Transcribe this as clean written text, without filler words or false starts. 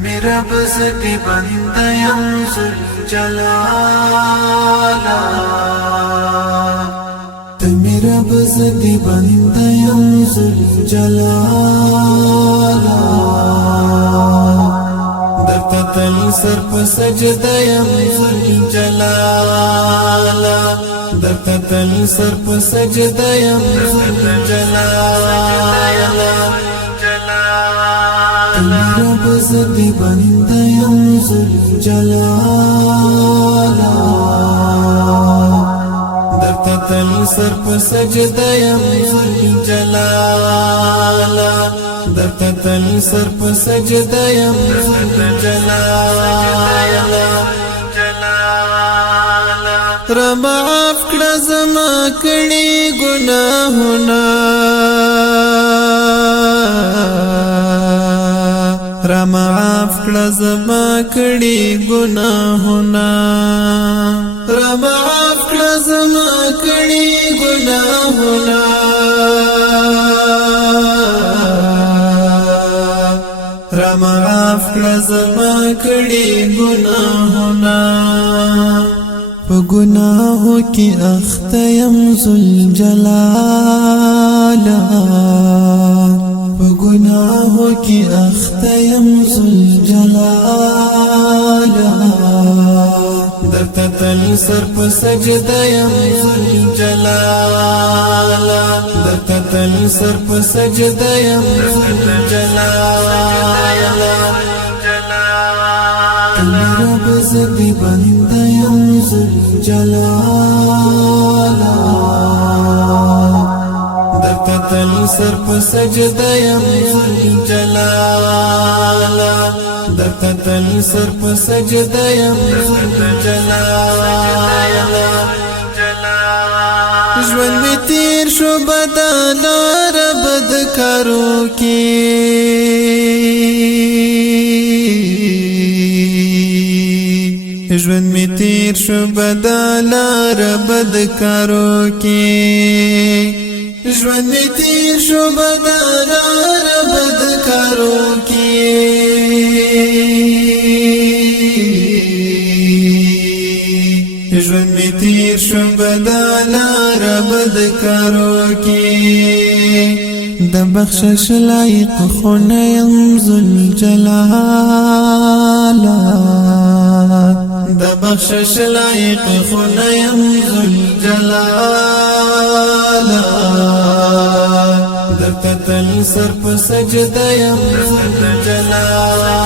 تمی رب زدی بندیم ذوالجلالا تمی رب زدی بندیم ذوالجلالا درتا تل سر په سجدیم ذوالجلالا درتا تل سر په سجدیم ذوالجلالا تمی رب زدی بندیم ذوالجلالا درتا تل سر په سجدیم ذوالجلالا درتا تل سر په سجدیم ذوالجلالا رمعاف کړه زما کړي ګناهونه رمعاف کړه زما کړي ګناهونه رمعاف کړه زما کړي ګناهونه رمعاف کړه زما کړي ګناهونه په ګناهو کې اخته يم ذوالجلالا په ګناهو کې اخته يم ذوالجلالا درته تل سر په سجده يم ذوالجلالا درته تل سر په سجده يم ذوالجلالا تمی رب زدی بندیم ذوالجلالا درتا تل سر په سجده یم ذوالجلالا درتا تل سر په سجده یم ذوالجلالا ژوند می تیر شو بدلار بدکارو کې ژوند می تیر شو بدلار بدکارو کې ژوند می تیر شو بدلار بدکارو کې ژوند می تیر شو بدلار بدکارو کې د بخشش لایق خونه یم ذوالجلالا د بخشش لایق خونه یم ذوالجلالا درته تل سر په سجده یم ذوالجلالا